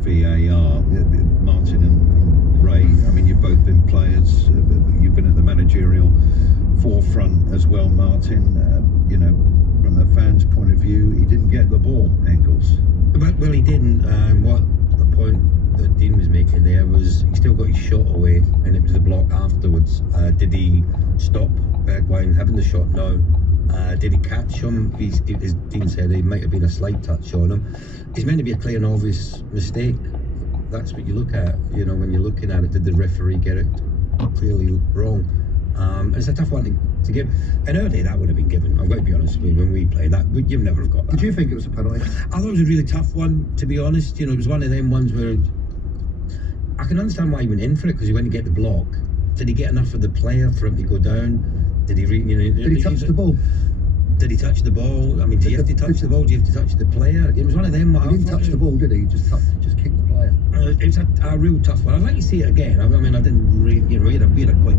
VAR. Martin and Ray, I mean, you've both been players. You've been at the managerial forefront as well, Martin. You know, from a fan's point of view, he didn't get the ball, Engels. Well, he didn't. What the point that Dean was making there was he still got his shot away, and it was the block afterwards. Did he stop Bergwijn having the shot? No. Did he catch him? As Dean said, it might have been a slight touch on him. It's meant to be a clear and obvious mistake. That's what you look at, you know, when you're looking at it. Did the referee get it clearly wrong? It's a tough one to give. And earlier that would have been given. I've got to be honest with you, when we played that, you'd never have got that. Did you think it was a penalty? I thought it was a really tough one, to be honest. You know, it was one of them ones where I can understand why he went in for it, because he went to get the block. Did he get enough of the player for him to go down? Did he, did he touch the ball? Did he touch the ball? I mean, do you have to touch the ball? Do you have to touch the player? It was one of them. He didn't touch the ball, did he? He just kicked the player. It was a real tough one. I'd like to see it again. I mean, I didn't really, we had a quite